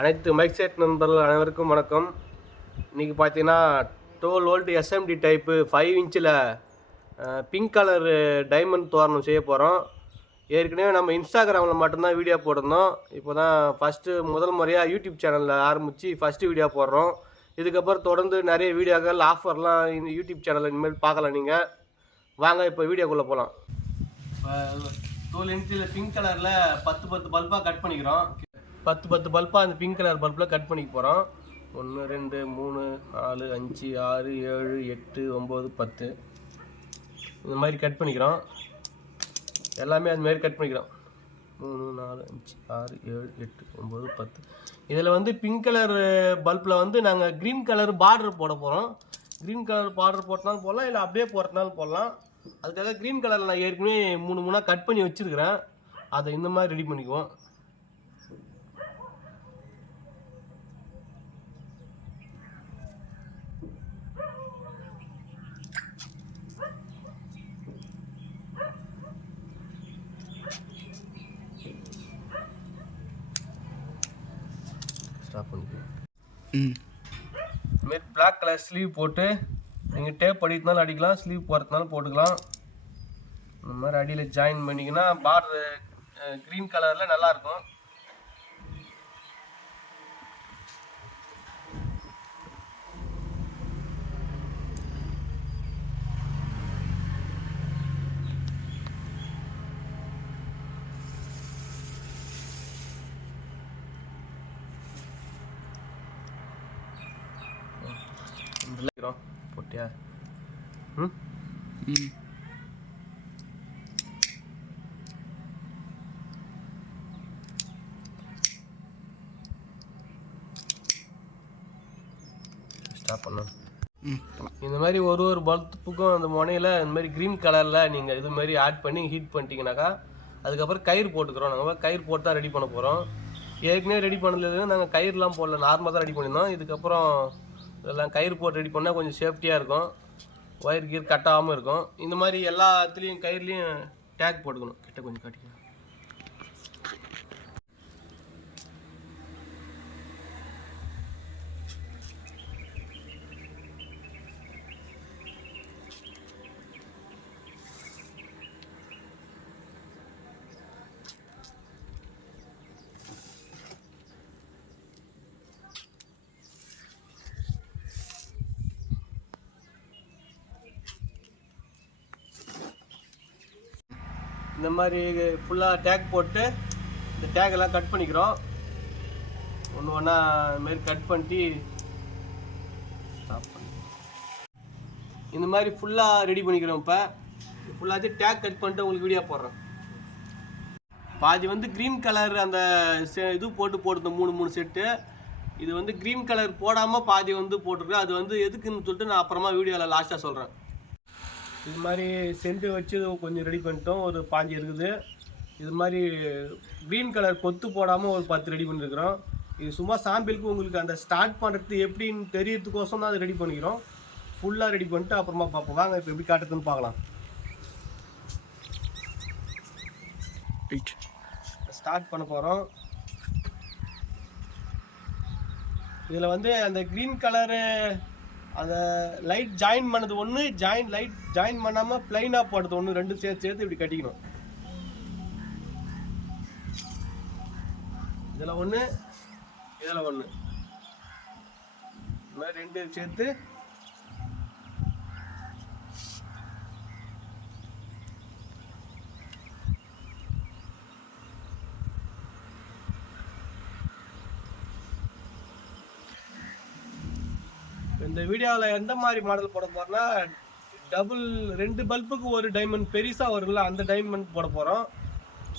அனைத்து mic set நண்பர்கள் அனைவருக்கும் வணக்கம். இன்றைக்கி பார்த்தீங்கன்னா 12 வோல்ட் எஸ்எம்டி டைப்பு 5 இன்ச்சில் பிங்க் கலர் டைமண்ட் தோரணம் செய்ய போகிறோம். ஏற்கனவே நம்ம இன்ஸ்டாகிராமில் மட்டும்தான் வீடியோ போட்டிருந்தோம். இப்போ தான் முதல் முறையாக யூடியூப் சேனலில் ஆரம்பித்து ஃபஸ்ட்டு வீடியோ போடுறோம். இதுக்கப்புறம் தொடர்ந்து நிறைய வீடியோக்கள் ஆஃபர்லாம் இந்த யூடியூப் சேனலில் இனிமேல் பார்க்கலாம். நீங்கள் வாங்க இப்போ வீடியோக்குள்ளே போகலாம். இப்போ 12 இன்ச்சில் பிங்க் கலரில் 10 பல்பாக கட் பண்ணிக்கிறோம். 10 பல்பாக அந்த பிங்க் கலர் பல்பில் கட் பண்ணிக்க போகிறோம். 1 2 3 4 5 6 7 8 9 10 இந்த மாதிரி கட் பண்ணிக்கிறோம். எல்லாமே அது மாதிரி கட் பண்ணிக்கிறோம். 3 4 5 6 7 8 9 10. இதில் வந்து பிங்க் கலர் பல்பில் வந்து நாங்கள் க்ரீன் கலர் பார்டர் போட போகிறோம். க்ரீன் கலர் பார்டர் போட்டனாலும் போடலாம், இல்லை அப்படியே போட்டனாலும் போடலாம். அதுக்காக க்ரீன் கலரில் நான் ஏற்கனவே 3 கட் பண்ணி வச்சுருக்கிறேன். அதை இந்த மாதிரி ரெடி பண்ணிக்குவோம். ஸ்டாப் பண்ணிக்கலாம். இதுமாரி பிளாக் கலர் ஸ்லீவ் போட்டு நீங்கள் டேப் அடிக்கிறதுனாலும் அடிக்கலாம், ஸ்லீவ் போடுறதுனாலும் போட்டுக்கலாம். இந்த மாதிரி அடியில் ஜாயின் பண்ணிங்கன்னா பார்டர் க்ரீன் கலரில் நல்லாயிருக்கும். போட்டியா? ஸ்டாப் பண்ண. இந்த மாதிரி ஒரு பல்புக்கும் அந்த முனையில் இந்த மாதிரி க்ரீன் கலரில் நீங்கள் இது மாதிரி ஆட் பண்ணி ஹீட் பண்ணிட்டீங்கன்னாக்கா அதுக்கப்புறம் கயிறு போட்டுக்கிறோம். நாங்கள் கயிறு போட்டு தான் ரெடி பண்ண போகிறோம். ஏற்கனவே ரெடி பண்ணது நாங்கள் கயிறுலாம் போடல, நார்மலாக தான் ரெடி பண்ணியிருந்தோம். இதுக்கப்புறம் இதெல்லாம் கயிறு போட்டு ரெடி பண்ணால் கொஞ்சம் சேஃப்டியாக இருக்கும், ஒயர் கீர் கட்டாகாமல் இருக்கும். இந்த மாதிரி எல்லாத்துலேயும் கயிறுலேயும் டேக் போட்டுக்கணும். கிட்ட கொஞ்சம் காட்டிக்கலாம். இந்த மாதிரி ஃபுல்லாக டேக் போட்டு இந்த டேக்கெல்லாம் கட் பண்ணிக்கிறோம். ஒன்று ஒன்றா இதுமாரி கட் பண்ணிட்டு ஸ்டாப் பண்ணி இந்த மாதிரி ஃபுல்லாக ரெடி பண்ணிக்கிறோம். இப்போ ஃபுல்லாக டேக் கட் பண்ணிட்டு உங்களுக்கு வீடியோ போடுறேன். பாதி வந்து க்ரீன் கலர் அந்த இது போட்டு 3 செட்டு. இது வந்து க்ரீன் கலர் போடாமல் பாதி வந்து போட்டிருக்கேன். அது வந்து எதுக்குன்னு சொல்லிட்டு நான் அப்புறமா வீடியோவில் லாஸ்ட்டாக சொல்கிறேன். இது மாதிரி சென்ட் வச்சு கொஞ்சம் ரெடி பண்ணிட்டோம். ஒரு 5 இருக்குது. இது மாதிரி க்ரீன் கலர் கொத்து போடாமல் ஒரு 10 ரெடி பண்ணியிருக்கிறோம். இது சும்மா சாம்பிளுக்கு உங்களுக்கு அந்த ஸ்டார்ட் பண்ணுறது எப்படின்னு தெரியறதுக்கோசம் தான் அதை ரெடி பண்ணிக்கிறோம். ஃபுல்லாக ரெடி பண்ணிட்டு அப்புறமா பார்ப்போம். வாங்க இப்போ எப்படி காட்டுறதுன்னு பார்க்கலாம். ஸ்டார்ட் பண்ண போகிறோம். இதில் வந்து அந்த க்ரீன் கலரு அந்த லைட் ஜாயின் பண்ணது ஒன்று, லைட் ஜாயின் பண்ணாமல் பிளைனாக போடுறது ஒன்று, 2 சேர்த்து இப்படி கட்டிக்கணும். இதில் ஒன்று, இதில் ஒன்று, இந்த மாதிரி 2 சேர்த்து இந்த வீடியோவில் எந்த மாதிரி மாடல் போட போகிறோன்னா டபுள் 2 பல்புக்கு ஒரு டைமண்ட் பெருசாக வரும்ல, அந்த டைமண்ட் போட போகிறோம்.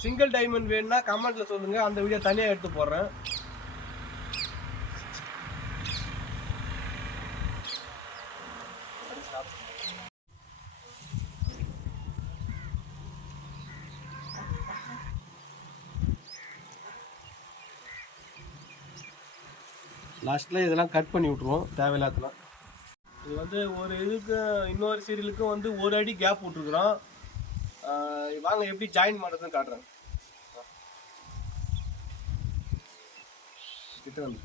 சிங்கிள் டைமண்ட் வேணும்னா கமெண்ட்டில் சொல்லுங்கள், அந்த வீடியோ தனியாக எடுத்து போடுறேன். லாஸ்ட்டில் இதெல்லாம் கட் பண்ணி விட்ருவோம் தேவையில்லாதலாம். இது வந்து ஒரு இதுக்கு இன்னொரு சீரியலுக்கும் வந்து 1 அடி கேப் விட்ருக்குறோம். வாங்க எப்படி ஜாயின் பண்ணுறதுன்னு காட்டுறேன். கிட்ட வந்து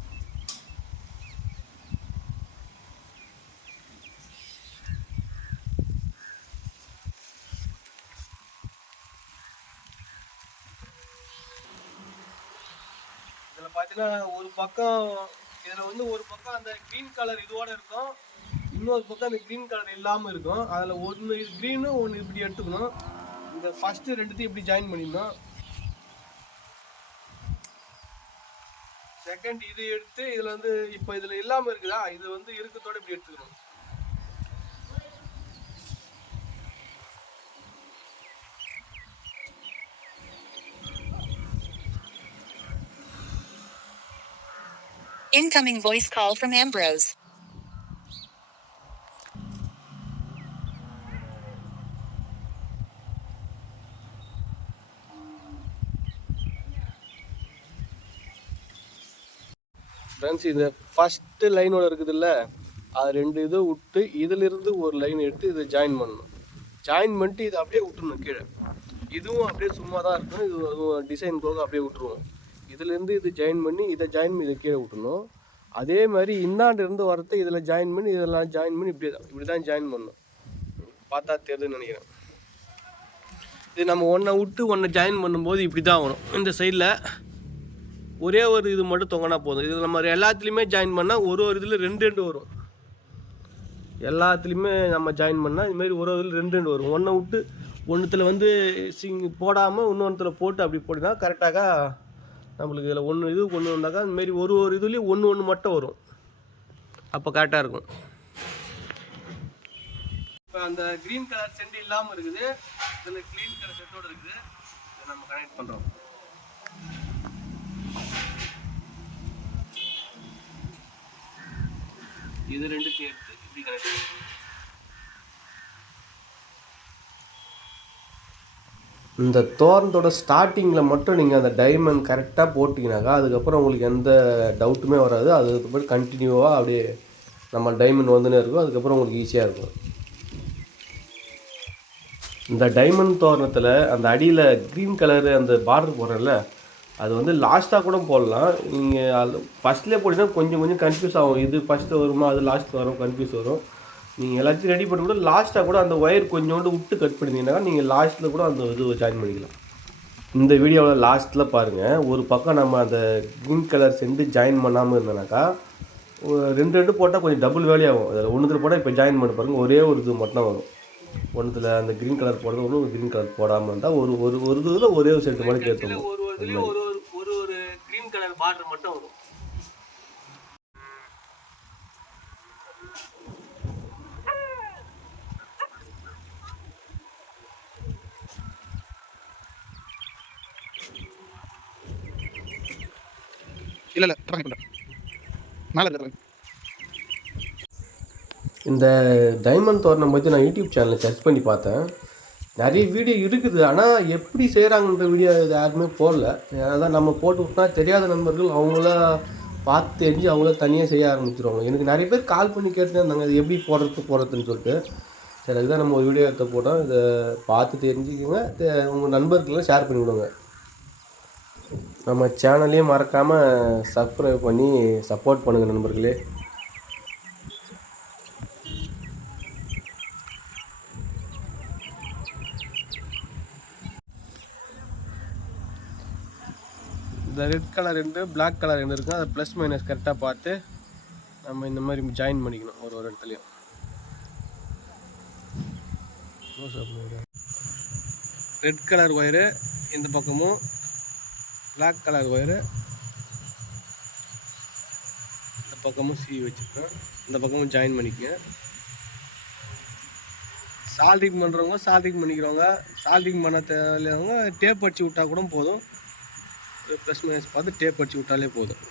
இதில் பார்த்தீங்கன்னா ஒரு பக்கம் இதில் வந்து ஒரு பக்கம் அந்த க்ரீன் கலர் இதோட இருக்கும், இன்னொரு பக்கம் அந்த க்ரீன் கலர் இல்லாமல் இருக்கும். அதில் ஒன்று இது க்ரீனு ஒன்று இப்படி எடுத்துக்கணும். இந்த ஃபஸ்ட்டு ரெண்டுத்தையும் இப்படி ஜாயின் பண்ணிடணும். செகண்ட் இது எடுத்து இதில் வந்து இப்போ இதில் இல்லாமல் இருக்குதா, இது வந்து இருக்கத்தோடு இப்படி எடுத்துக்கணும். Incoming voice call from Ambrose. Friends, இந்த ஃபஸ்ட்டு லைனோட இருக்குதுல்ல, அது ரெண்டு இதை விட்டு இதிலிருந்து ஒரு லைன் எடுத்து இதை ஜாயின் பண்ணணும். ஜாயின் பண்ணிட்டு இதை அப்படியே விட்டுருணும் கீழே. இதுவும் அப்படியே சும்மா தான் இருக்கும், இது அதுவும் டிசைன் போக அப்படியே விட்டுருவோம். இதுலேருந்து இது ஜாயின் பண்ணி இதை ஜாயின் பண்ணி இதை கீழே விட்டுணும். அதே மாதிரி இன்னாண்டிருந்து வரத்தை இதில் ஜாயின் பண்ணி இதெல்லாம் ஜாயின் பண்ணி இப்படி தான் ஜாயின் பண்ணணும். பார்த்தா தெரியுதுன்னு நினைக்கிறேன். இது நம்ம ஒன்றை விட்டு ஒன்றை ஜாயின் பண்ணும்போது இப்படி தான் வரும். இந்த சைடில் ஒரே ஒரு இது மட்டும் தொங்கினா போதும். இதில் நம்ம எல்லாத்துலேயுமே ஜாயின் பண்ணால் ஒரு இதில் ரெண்டு வரும். எல்லாத்துலேயுமே நம்ம ஜாயின் பண்ணால் இதுமாரி ஒரு இதில் ரெண்டு வரும். ஒன்றை விட்டு ஒன்றுத்தில் வந்து போடாமல் இன்னொன்றுத்தில் போட்டு அப்படி போட்டினா கரெக்டாக நம்மளுக்கு இதில் ஒன்று இது கொண்டு வந்தாக்கா இதுமாரி ஒரு இதுலேயும் ஒன்று மட்டும் வரும். அப்போ கரெக்டாக இருக்கும். இப்போ அந்த க்ரீன் கலர் சென்ட் இல்லாமல் இருக்குது, இதில் க்ரீன் கலர் செட்டோடு இருக்குது. இதை நம்ம கனெக்ட் பண்ணுறோம். இது ரெண்டுத்தையும் எடுத்து இப்படி கனெக்ட் பண்ணுறோம். இந்த தோரணத்தோட ஸ்டார்டிங்கில் மட்டும் நீங்கள் அந்த டைமண்ட் கரெக்டாக போட்டிங்கனாக்கா அதுக்கப்புறம் உங்களுக்கு எந்த டவுட்டுமே வராது. அதுக்கப்புறம் கண்டினியூவாக அப்படியே நம்ம டைமண்ட் வந்துனே இருக்கும். அதுக்கப்புறம் உங்களுக்கு ஈஸியாக இருக்கும். இந்த டைமண்ட் தோரணத்தில் அந்த அடியில் க்ரீன் கலரு அந்த பார்டர் போடுறேன்ல, அது வந்து லாஸ்ட்டாக கூட போடலாம். நீங்கள் அது ஃபஸ்ட்லேயே போட்டிங்கன்னா கொஞ்சம் கன்ஃபியூஸ் ஆகும். இது ஃபஸ்ட்டு வருமா அது லாஸ்ட்டு வரும், கன்ஃபியூஸ் வரும். நீங்கள் எல்லாத்தையும் ரெடி பண்ணி கூட லாஸ்ட்டாக கூட அந்த ஒயர் கொஞ்சோண்டு விட்டு கட் பண்ணிங்கன்னா நீங்கள் லாஸ்ட்டில் கூட அந்த இது ஜாயின் பண்ணிக்கலாம். இந்த வீடியோவில் லாஸ்ட்டில் பாருங்கள், ஒரு பக்கம் நம்ம அந்த க்ரீன் கலர் சென்று ஜாயின் பண்ணாமல் இருந்தோனாக்கா ரெண்டு போட்டால் கொஞ்சம் டபுள் வேலையாகும். அதில் ஒன்றுத்தில் போட்டால் இப்போ ஜாயின் பண்ணி பாருங்கள், ஒரே ஒரு இது மட்டும் வரும். ஒன்றுத்தில் அந்த க்ரீன் கலர் போடுறது ஒன்று க்ரீன் கலர் போடாமல் இருந்தால் ஒரு இதில் ஒரே ஒரு செட்டு மாதிரி கேட்கணும். ஒரு க்ரீன் கலர் பார்டர் மட்டும் வரும். இல்லை ட்ரை பண்ணுறேன் மேலே இருக்கிறேன். இந்த டைமண்ட் தோரணம் பற்றி நான் யூடியூப் சேனலில் சர்ச் பண்ணி பார்த்தேன். நிறைய வீடியோ இருக்குது, ஆனால் எப்படி செய்கிறாங்கன்ற வீடியோ இது யாருமே போடல. அதான் நம்ம போட்டு விட்டா தெரியாத நண்பர்கள் அவங்கள பார்த்து தெரிஞ்சு அவங்கள தனியாக செய்ய ஆரம்பிச்சிருவாங்க. எனக்கு நிறைய பேர் கால் பண்ணி கேட்டுதான் இருந்தாங்க, இது எப்படி போடுறதுன்னு சொல்லிட்டு. சரி, அதுதான் நம்ம ஒரு வீடியோ எடுத்து போட்டோம். இதை பார்த்து தெரிஞ்சுக்கோங்க, உங்கள் நண்பர்களெலாம் ஷேர் பண்ணி விடுங்க. நம்ம சேனலையும் மறக்காமல் சப்ஸ்கிரைப் பண்ணி சப்போர்ட் பண்ணுங்கள் நண்பர்களே. இந்த ரெட் கலர் ரெண்டு பிளாக் கலர் ரெண்டு இருக்கும், அதை ப்ளஸ் மைனஸ் கரெக்டாக பார்த்து நம்ம இந்த மாதிரி ஜாயின் பண்ணிக்கணும் ஒரு இடத்துலையும். ரெட் கலர் ஒயரு இந்த பக்கமும், பிளாக் கலர் ஒயரு இந்த பக்கமும் சீ வச்சுருக்கேன், இந்த பக்கமும் ஜாயின் பண்ணிக்கங்க. சால்டிங் பண்ணுறவங்க சால்டிங் பண்ணிக்கிறவங்க, சால்டிங் பண்ண தேவையில்லாதவங்க டேப் அடிச்சு விட்டால் கூட போதும். ப்ளஸ் மைனஸ் பார்த்து டேப் அடிச்சு விட்டாலே போதும்.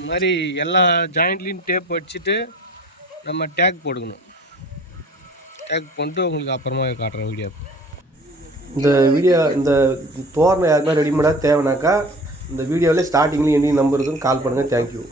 இந்த மாதிரி எல்லா ஜாயிண்ட்லேயும் டேப் வச்சுட்டு நம்ம டேக் போட்டுக்கணும். டேக் பண்ணிட்டு உங்களுக்கு அப்புறமா காட்டுறேன் வீடியோ. இந்த தோரணம் யாருமே ரெடிமேடாக தேவைனாக்கா இந்த வீடியோவிலே ஸ்டார்டிங்லேயும் எண்டிங் நம்பர் இருக்குன்னு கால் பண்ணுங்கள். தேங்க்யூ.